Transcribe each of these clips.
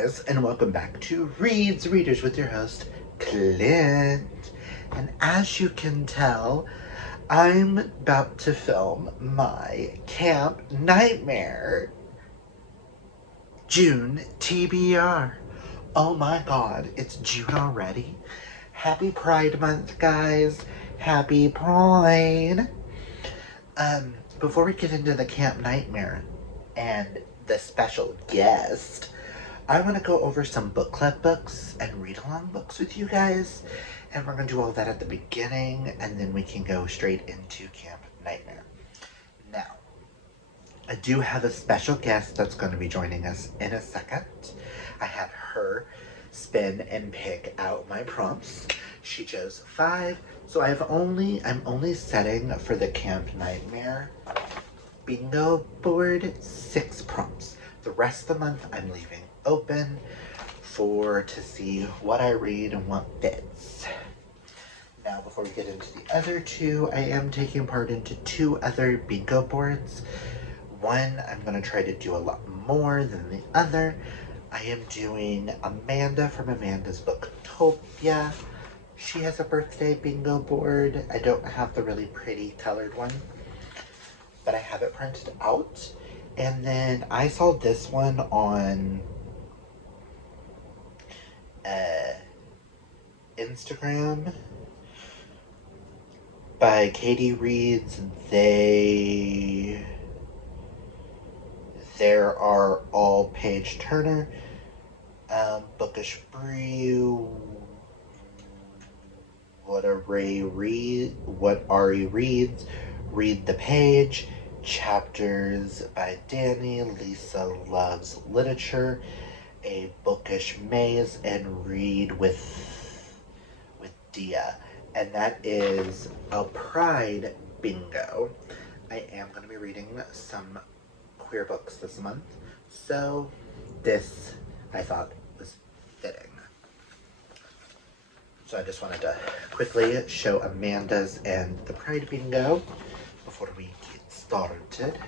guys, and welcome back to Readers with your host, Clint. And as you can tell, I'm about to film my Camp Nightmare June TBR. Oh my god, it's June already. Happy Pride Month, guys. Happy Pride. Before we get into the Camp Nightmare and the special guest, I want to go over some book club books and read along books with you guys. And we're going to do all that at the beginning, and then we can go straight into Camp Nightmare. Now, I do have a special guest that's going to be joining us in a second. I had her spin and pick out my prompts. She chose 5, so I'm only setting for the Camp Nightmare bingo board 6 prompts. The rest of the month I'm leaving open to see what I read and what fits. Now, before we get into the other 2, I am taking part into 2 other bingo boards. One I'm going to try to do a lot more than the other. I am doing Amanda from Amanda's Booktopia. She has a birthday bingo board. I don't have the really pretty colored one, but I have it printed out. And then I saw this one on Instagram by Katie Reads. There are all Page Turner, Bookish Brew, What Ari Reads, Read the Page, Chapters by Danny, Lisa Loves Literature, A Bookish Maze, and Read with Dia. And that is a Pride bingo. I am going to be reading some queer books this month, so this I thought was fitting. So I just wanted to quickly show Amanda's and the Pride bingo before we get started.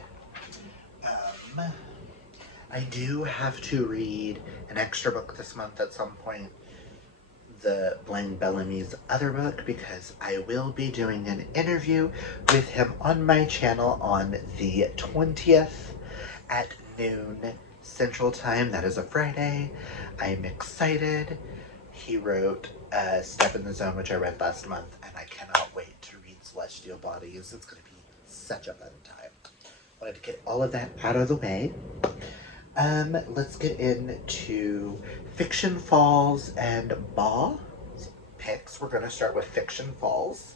I do have to read an extra book this month at some point, the Blaine Bellamy's other book, because I will be doing an interview with him on my channel on the 20th at noon Central Time. That is a Friday. I am excited. He wrote Step in the Zone, which I read last month, and I cannot wait to read Celestial Bodies. It's going to be such a fun time. Wanted to get all of that out of the way. Let's get into Fiction Falls and Ball picks. We're going to start with Fiction Falls.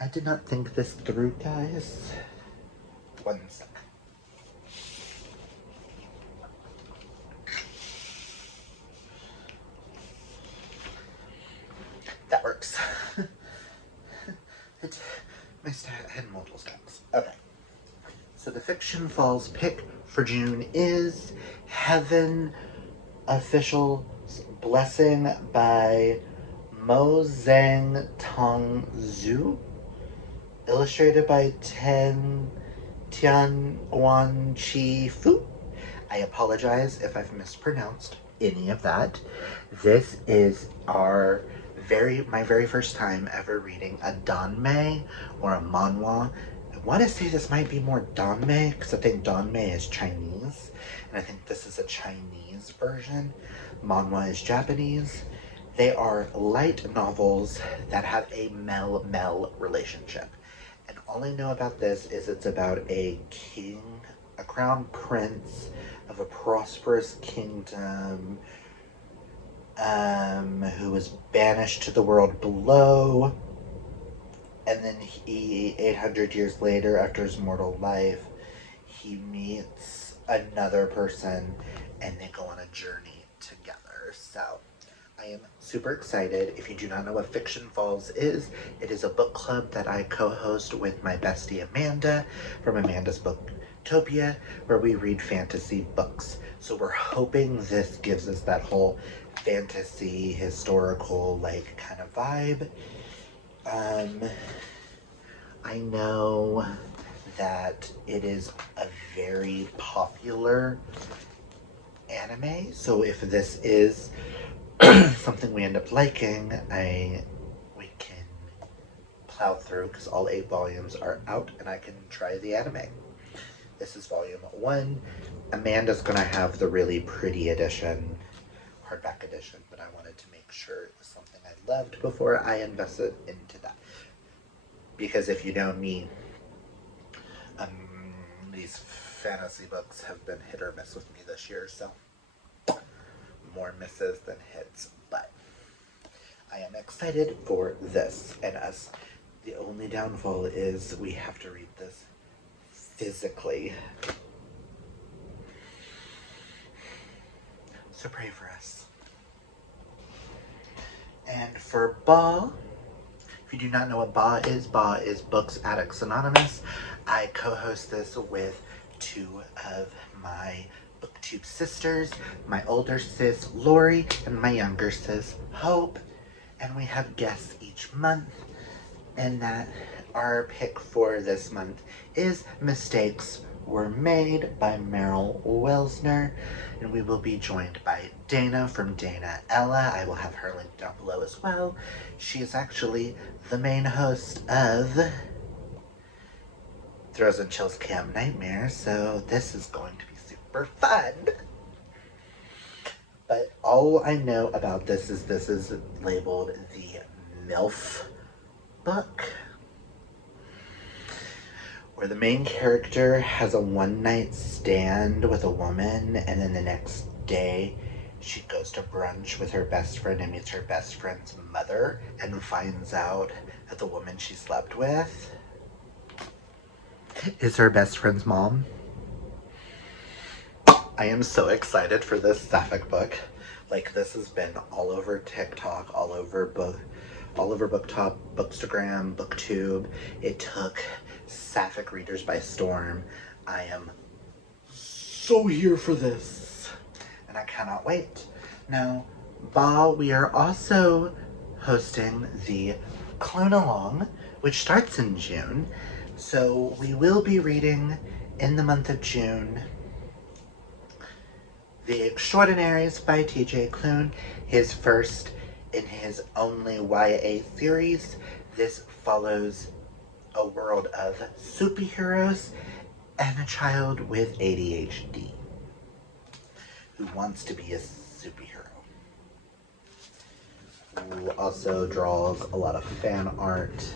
I did not think this through, guys. One sec. That works. I had multiple steps. Okay. So the Fiction Falls pick for June is Heaven Official's Blessing by Mo Zhang Tong Zhu, illustrated by Tian Guan Chi Fu. I apologize if I've mispronounced any of that. This is my very first time ever reading a danmei or a manhwa. I want to say this might be more danmei, because I think danmei is Chinese, and I think this is a Chinese version. Manhwa is Japanese. They are light novels that have a male relationship. And all I know about this is it's about a king, a crown prince of a prosperous kingdom, who was banished to the world below, and then 800 years later, after his mortal life, he meets another person, and they go on a journey together. So, I am super excited. If you do not know what Fiction Falls is, it is a book club that I co-host with my bestie Amanda from Amanda's Booktopia, where we read fantasy books. So we're hoping this gives us that whole fantasy, historical, kind of vibe. I know that it is a very popular anime. So if this is something we end up liking, we can plow through because all 8 volumes are out and I can try the anime. This is volume 1. Amanda's gonna have the really pretty edition, hardback edition, but I wanted to make sure it was something I loved before I invested into that. Because if you know me, these fantasy books have been hit or miss with me this year, so more misses than hits, but I am excited for this and us. The only downfall is we have to read this physically. So pray for us. And for BA, if you do not know what BA is Books Addicts Anonymous. I co-host this with 2 of my BookTube sisters, my older sis Lori and my younger sis Hope, and we have guests each month, and that our pick for this month is Mistakes Were Made by Meryl Welsner, and we will be joined by Dana from Dana Ella. I will have her linked down below as well. She is actually the main host of Throws and Chills Camp Nightmare, so this is going to be super fun. But all I know about this is labeled the MILF book, where the main character has a one-night stand with a woman, and then the next day she goes to brunch with her best friend and meets her best friend's mother and finds out that the woman she slept with is her best friend's mom. I am so excited for this sapphic book. Like, this has been all over TikTok, all over BookTok, Bookstagram, BookTube. It took sapphic readers by storm. I am so here for this, and I cannot wait. Now, we are also hosting the Clone Along, which starts in June. So we will be reading in the month of June The Extraordinaries by TJ Klune, his first in his only YA series. This follows a world of superheroes and a child with ADHD who wants to be a superhero, who also draws a lot of fan art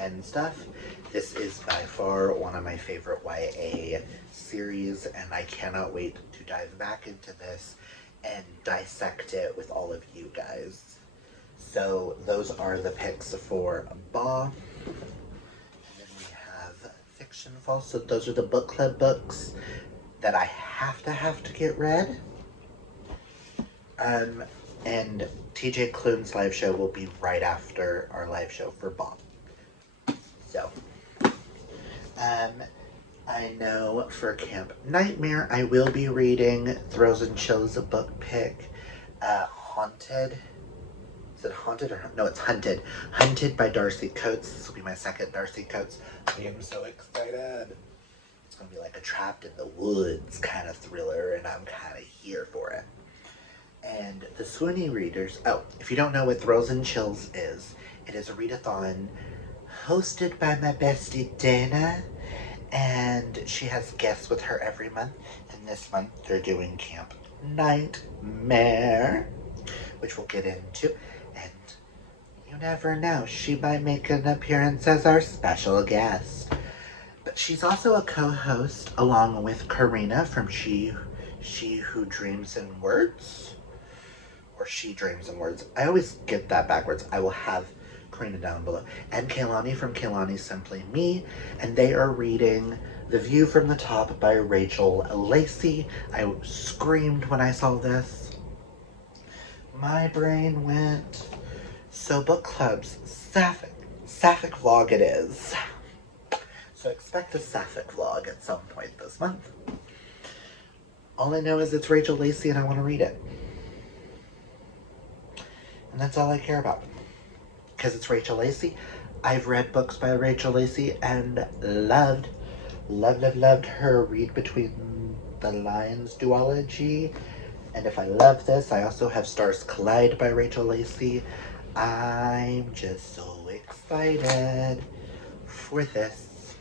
and stuff. This is by far one of my favorite YA series, and I cannot wait to dive back into this and dissect it with all of you guys. So those are the picks for BA. And then we have Fiction Fall. So those are the book club books that I have to get read. And TJ Klune's live show will be right after our live show for BA. So, I know for Camp Nightmare, I will be reading Throws and Chills, a book pick, Haunted. Is it Haunted or no? It's Hunted. Hunted by Darcy Coates. This will be my second Darcy Coates. I am so excited. It's gonna be like a trapped in the woods kind of thriller, and I'm kind of here for it. And the Swoony readers. Oh, if you don't know what Throws and Chills is, it is a readathon hosted by my bestie Dana, and she has guests with her every month. And this month they're doing Camp Nightmare, which we'll get into. And you never know, she might make an appearance as our special guest. But she's also a co-host along with Karina from She Who Dreams in Words, or She Dreams in Words. I always get that backwards. I will have Karina down below. And Kaylani from Kaylani Simply Me, and they are reading The View from the Top by Rachel Lacey. I screamed when I saw this. My brain went. So book clubs, Sapphic vlog it is. So expect a Sapphic vlog at some point this month. All I know is it's Rachel Lacey and I want to read it. And that's all I care about. Because it's Rachel Lacey. I've read books by Rachel Lacey and loved Loved her Read Between the Lines duology. And if I love this, I also have Stars Collide by Rachel Lacey. I'm just so excited for this.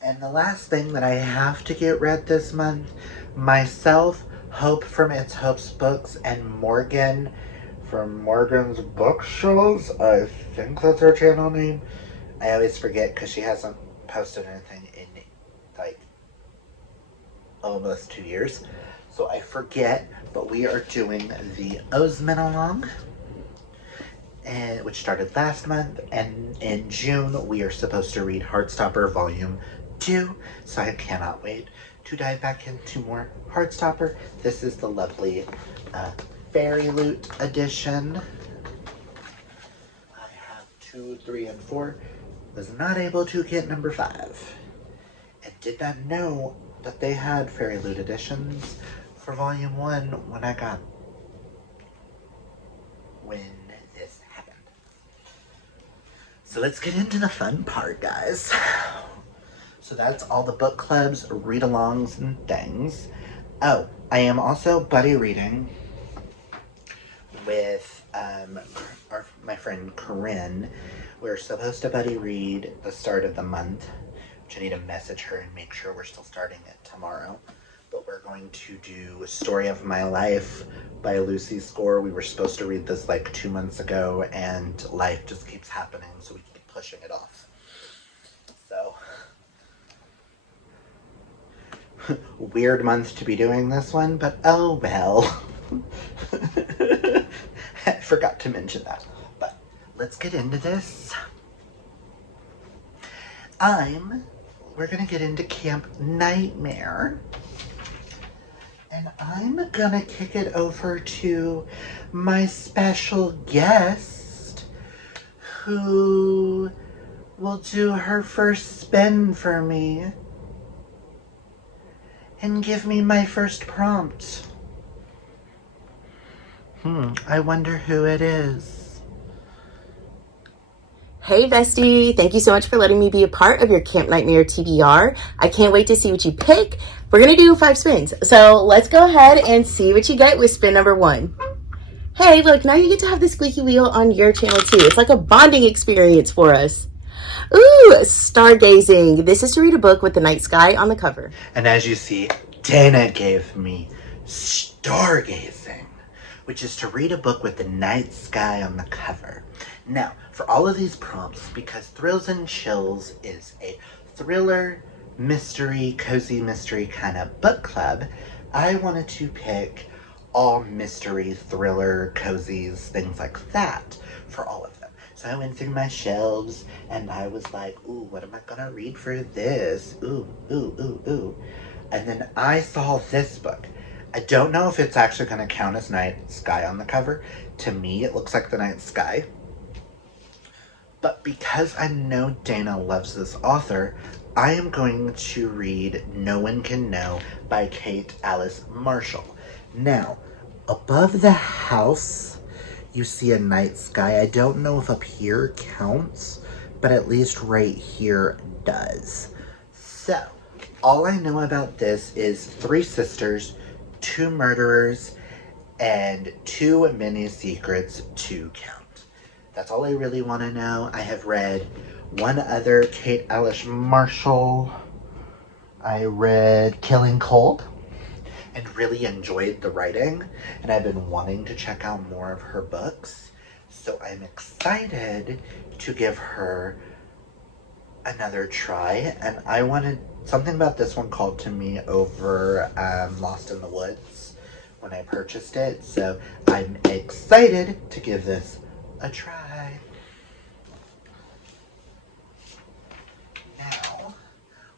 And the last thing that I have to get read this month, myself, Hope from It's Hope's Books, and Morgan from Morgan's Bookshelves. I think that's her channel name. I always forget because she hasn't posted anything in like almost 2 years. So I forget, but we are doing the Osman along, and which started last month, and in June we are supposed to read Heartstopper Volume 2, so I cannot wait to dive back into more Heartstopper. This is the lovely Fairy Loot edition. I have 2, 3, and 4. Was not able to get number 5. And did not know that they had Fairy Loot editions for Volume 1 when this happened. So let's get into the fun part, guys. So that's all the book clubs, read-alongs, and things. Oh, I am also buddy reading with my friend Corinne. We're supposed to buddy read the start of the month, which I need to message her and make sure we're still starting it tomorrow. But we're going to do Story of My Life by Lucy Score. We were supposed to read this like 2 months ago, and life just keeps happening, so we keep pushing it off. So, weird month to be doing this one, but oh well. I forgot to mention that. But let's get into this. We're gonna get into Camp Nightmare. And I'm gonna kick it over to my special guest, who will do her first spin for me and give me my first prompt. I wonder who it is. Hey bestie, thank you so much for letting me be a part of your Camp Nightmare TBR. I can't wait to see what you pick. We're gonna do 5 spins, so let's go ahead and see what you get with spin number 1. Hey, look, now you get to have the squeaky wheel on your channel too. It's like a bonding experience for us. Ooh, stargazing. This is to read a book with the night sky on the cover. And as you see, Dana gave me stargazing, which is to read a book with the night sky on the cover. Now, for all of these prompts, because Thrills and Chills is a thriller, mystery, cozy mystery kind of book club, I wanted to pick all mystery, thriller, cozies, things like that for all of them. So I went through my shelves and I was like, ooh, what am I gonna read for this? Ooh. And then I saw this book. I don't know if it's actually gonna count as night sky on the cover. To me, it looks like the night sky. But because I know Dana loves this author, I am going to read No One Can Know by Kate Alice Marshall. Now, above the house, you see a night sky. I don't know if up here counts, but at least right here does. So, all I know about this is 3 sisters, 2 murderers, and 2 mini secrets to count. That's all I really want to know. I have read one other Kate Alice Marshall. I read Killing Cold and really enjoyed the writing, and I've been wanting to check out more of her books. So I'm excited to give her another try, and I wanted something about this one called to me over Lost in the Woods when I purchased it. So I'm excited to give this a try. Now,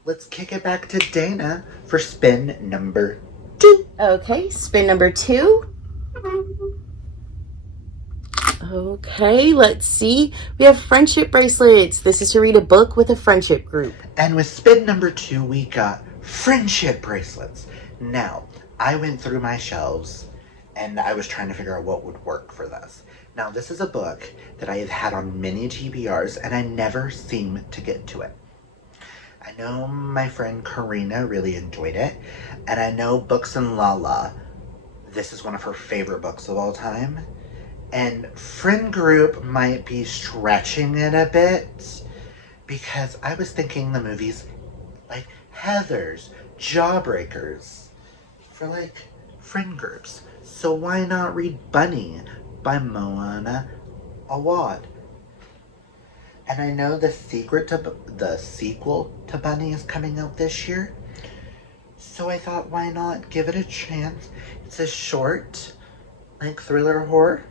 let's kick it back to Dana for spin number 2. Okay, spin number 2. Okay, let's see. We have friendship bracelets. This is to read a book with a friendship group. And with spin number 2, we got friendship bracelets. Now, I went through my shelves and I was trying to figure out what would work for this. Now, this is a book that I have had on many TBRs and I never seem to get to it. I I know my friend Karina really enjoyed it, and I know Books and Lala, this is one of her favorite books of all time. And friend group might be stretching it a bit because I was thinking the movies like Heathers, Jawbreakers for like friend groups. So why not read Bunny by Moana Awad? And I know the sequel to Bunny is coming out this year. So I thought, why not give it a chance? It's a short, like, thriller horror.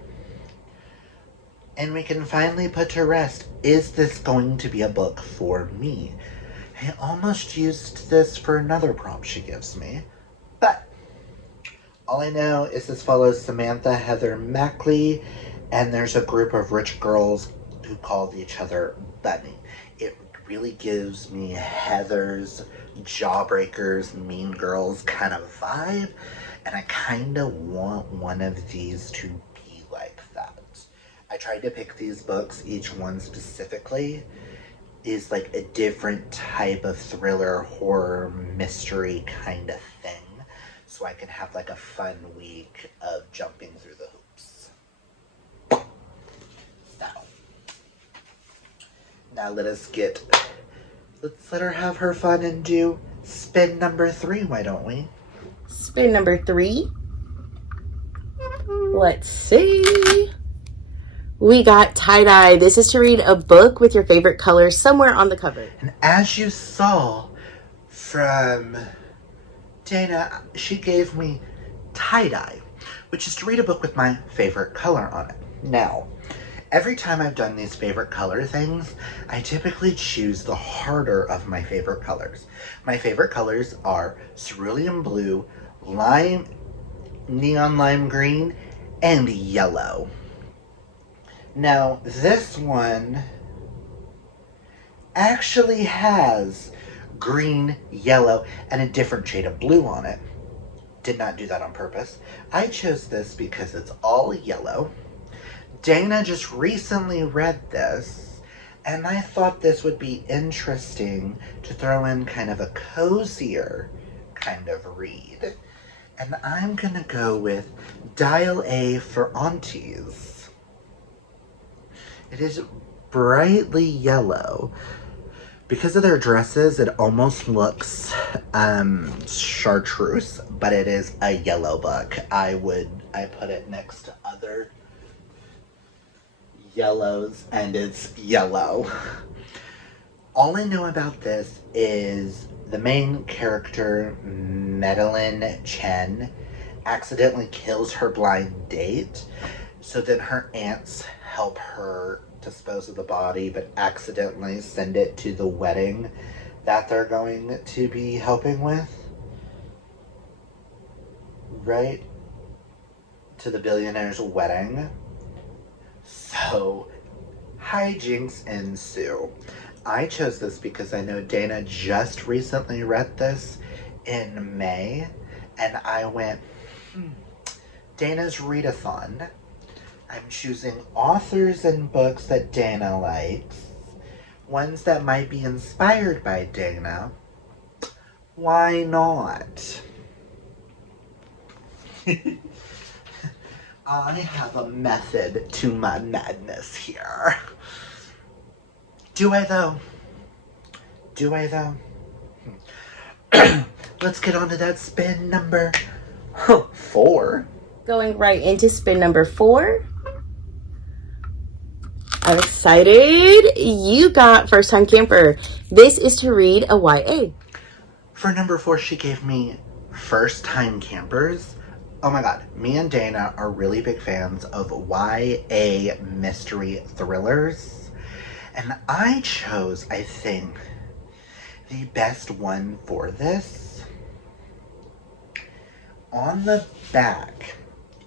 And we can finally put to rest, is this going to be a book for me? I almost used this for another prompt she gives me. But all I know is this follows Samantha Heather Mackley, and there's a group of rich girls who called each other Bunny. It really gives me Heather's Jawbreakers, Mean Girls kind of vibe, and I kind of want one of these to be like that. I tried to pick these books, each one specifically is like a different type of thriller, horror, mystery kind of thing, so I can have like a fun week of jumping through the hoops. Now let's let her have her fun and do spin number 3, why don't we? Spin number 3. Let's see. We got tie-dye. This is to read a book with your favorite colors somewhere on the cover. And as you saw from Dana, she gave me tie-dye, which is to read a book with my favorite color on it. Now, every time I've done these favorite color things, I typically choose the harder of my favorite colors. My favorite colors are cerulean blue, lime, neon lime green, and yellow. Now, this one actually has green, yellow, and a different shade of blue on it. Did not do that on purpose. I chose this because it's all yellow. Dana just recently read this, and I thought this would be interesting to throw in kind of a cozier kind of read. And I'm gonna go with Dial A for Aunties. It is brightly yellow. Because of their dresses, it almost looks chartreuse, but it is a yellow book. I put it next to other yellows, and it's yellow. All I know about this is the main character, Madeline Chen, accidentally kills her blind date. So then her aunts help her dispose of the body, but accidentally send it to the wedding that they're going to be helping with. Right? To the billionaire's wedding. So, hijinks ensue. I chose this because I know Dana just recently read this in May, and I went, Dana's readathon. I'm choosing authors and books that Dana likes, ones that might be inspired by Dana. Why not? I have a method to my madness here. Do I though? Do I though? Let's get on to that spin number 4. Going right into spin number 4. I'm excited. You got First Time Camper. This is to read a YA. For number 4, she gave me First Time Campers. Oh my god, me and Dana are really big fans of YA mystery thrillers. And I chose, I think, the best one for this. On the back,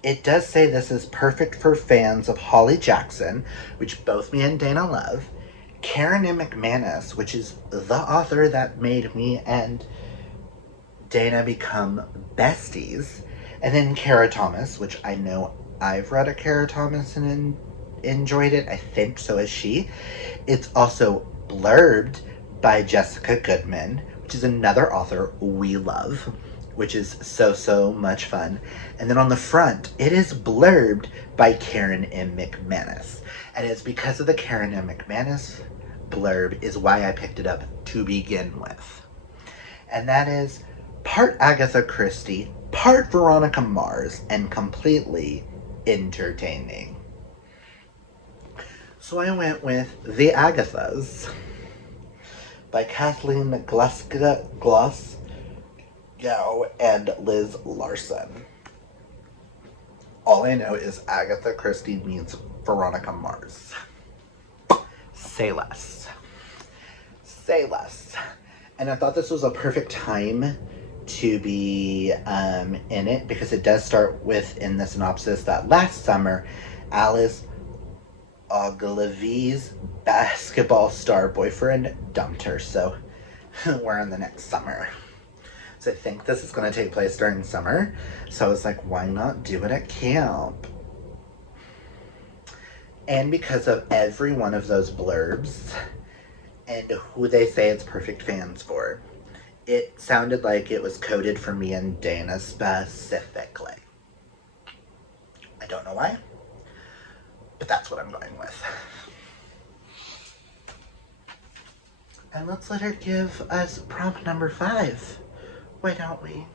it does say this is perfect for fans of Holly Jackson, which both me and Dana love, Karen M. McManus, which is the author that made me and Dana become besties, and then Kara Thomas, which I know I've read a Kara Thomas and enjoyed it. I think so has she. It's also blurbed by Jessica Goodman, which is another author we love, which is so much fun. And then on the front, it is blurbed by Karen M. McManus. And it's because of the Karen M. McManus blurb is why I picked it up to begin with. And that is part Agatha Christie, part Veronica Mars, and completely entertaining. So I went with The Agathas by Kathleen Glasgow and Liz Larson. All I know is Agatha Christie means Veronica Mars. Say less. Say less. And I thought this was a perfect time to be in it, because it does start with, in the synopsis, that last summer, Alice Ogilvy's basketball star boyfriend dumped her. So we're in the next summer. So I think this is going to take place during summer. So I was like, why not do it at camp? And because of every one of those blurbs and who they say it's perfect fans for, it sounded like it was coded for me and Dana specifically. I don't know why, but that's what I'm going with. And let's let her give us prompt number 5. Why don't we?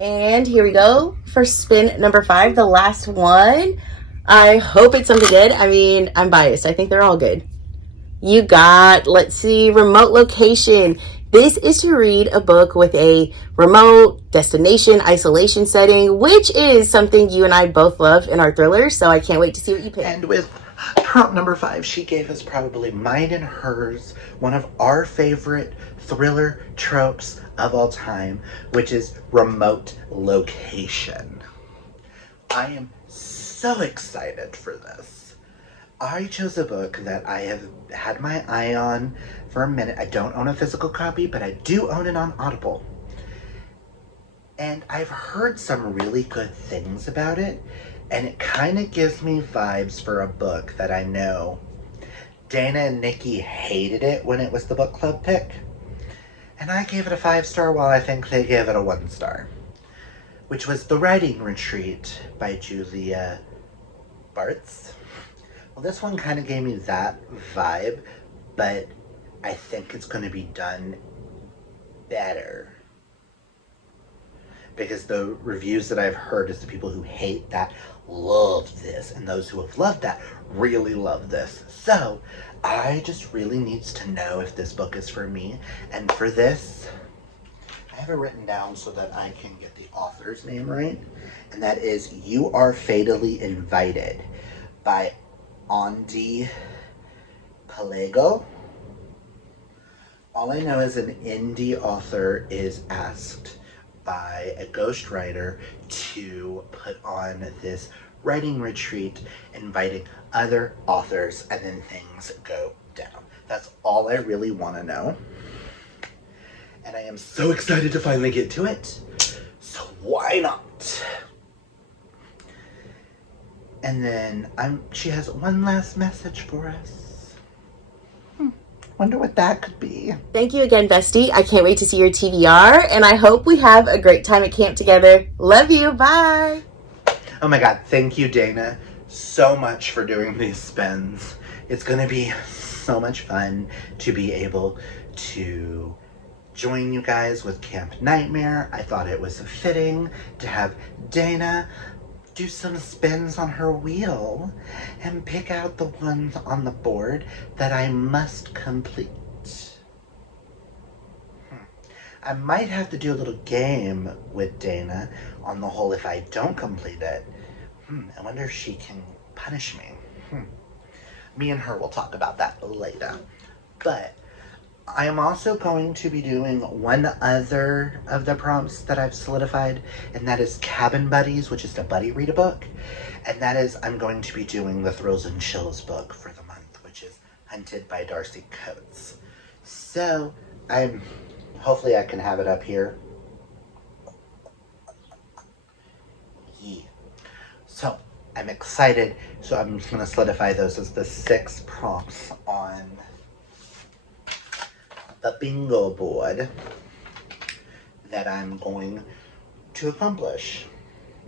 And here we go for spin number 5, the last one. I hope it's something good. I mean, I'm biased. I think they're all good. You got, let's see, remote location. This is to read a book with a remote destination isolation setting, which is something you and I both love in our thrillers. So I can't wait to see what you pick. And with prompt number 5, she gave us probably mine and hers, one of our favorite thriller tropes of all time, which is remote location. I am so excited for this. I chose a book that I have had my eye on for a minute. I don't own a physical copy, but I do own it on Audible. And I've heard some really good things about it, and it kind of gives me vibes for a book that I know Dana and Nikki hated it when it was the book club pick. And I gave it a 5-star while I think they gave it a 1-star, which was The Writing Retreat by Julia Bartz. Well, this one kind of gave me that vibe, but I think it's going to be done better. Because the reviews that I've heard is the people who hate that love this, and those who have loved that really love this. So I just really needs to know if this book is for me. And for this, I have it written down so that I can get the author's name right. And that is You Are Fatally Invited by Andy Palego. All I know is an indie author is asked by a ghostwriter to put on this writing retreat, inviting other authors, and then things go down. That's all I really want to know. And I am so excited to finally get to it. So why not? And then she has one last message for us. Wonder what that could be. Thank you again, bestie. I can't wait to see your TBR, and I hope we have a great time at camp together. Love you. Bye. Oh my God, thank you, Dana, so much for doing these spins. It's gonna be so much fun to be able to join you guys with Camp Nightmare. I thought it was fitting to have Dana do some spins on her wheel and pick out the ones on the board that I must complete. I might have to do a little game with Dana on the whole if I don't complete it. I wonder if she can punish me. Me and her will talk about that later. But I am also going to be doing one other of the prompts that I've solidified, and that is Cabin Buddies, which is to buddy read a book. And that is, I'm going to be doing the Thrills and Chills book for the month, which is Hunted by Darcy Coates. So, hopefully I can have it up here. Yeah. So, I'm excited. So I'm just going to solidify those as the 6 prompts on the bingo board that I'm going to accomplish.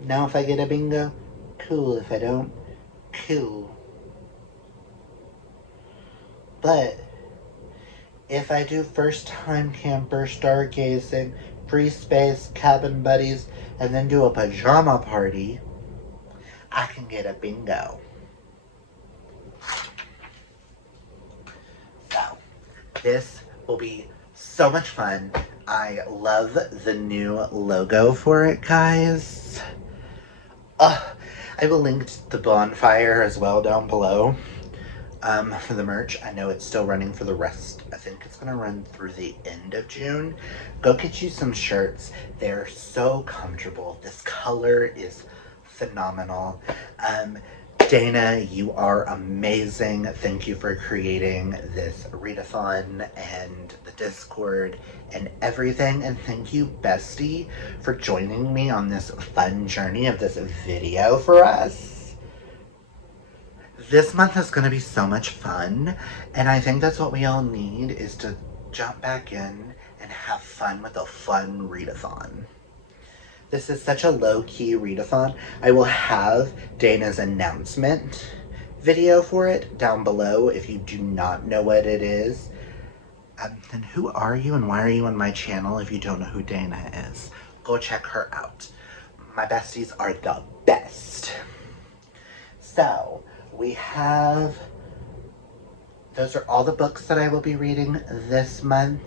Now if I get a bingo, cool. If I don't, cool. But if I do first time camper, stargazing, free space, cabin buddies, and then do a pajama party, I can get a bingo. So, this will be so much fun. I love the new logo for it, guys. I will link the bonfire as well down below for the merch. I know it's still running for the rest. I think it's going to run through the end of June. Go get you some shirts. They're so comfortable. This color is phenomenal. Dana, you are amazing. Thank you for creating this readathon and the Discord and everything. And thank you, Bestie, for joining me on this fun journey of this video for us. This month is going to be so much fun. And I think that's what we all need, is to jump back in and have fun with a fun readathon. This is such a low-key readathon. I will have Dana's announcement video for it down below if you do not know what it is. Then who are you and why are you on my channel if you don't know who Dana is? Go check her out. My besties are the best. So, we have... those are all the books that I will be reading this month.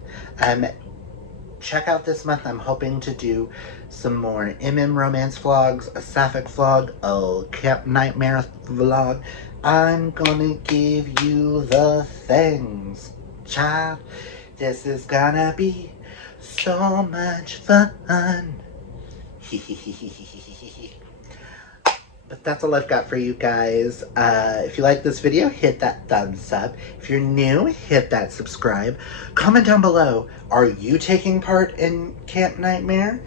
Check out this month. I'm hoping to do some more romance vlogs, a sapphic vlog, a Camp Nightmare vlog. I'm gonna give you the things, child. This is gonna be so much fun. But that's all I've got for you guys. If you like this video, hit that thumbs up. If you're new, hit that subscribe. Comment down below. Are you taking part in Camp Nightmare?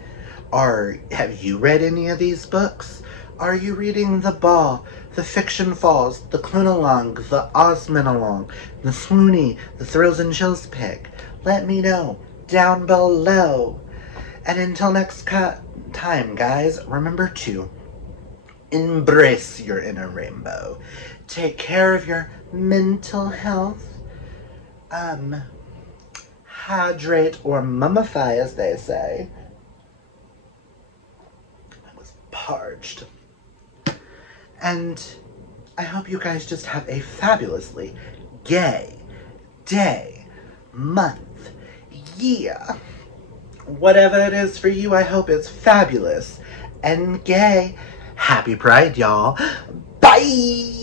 Have you read any of these books? Are you reading The Ball, The Fiction Falls, The Clunalong, The Osmanalong, The Swoony, The Thrills and Chills pick? Let me know down below. And until next time, guys, remember to embrace your inner rainbow. Take care of your mental health. Hydrate or mummify, as they say. I was parched. And I hope you guys just have a fabulously gay day, month, year. Whatever it is for you, I hope it's fabulous and gay. Happy Pride, y'all. Bye!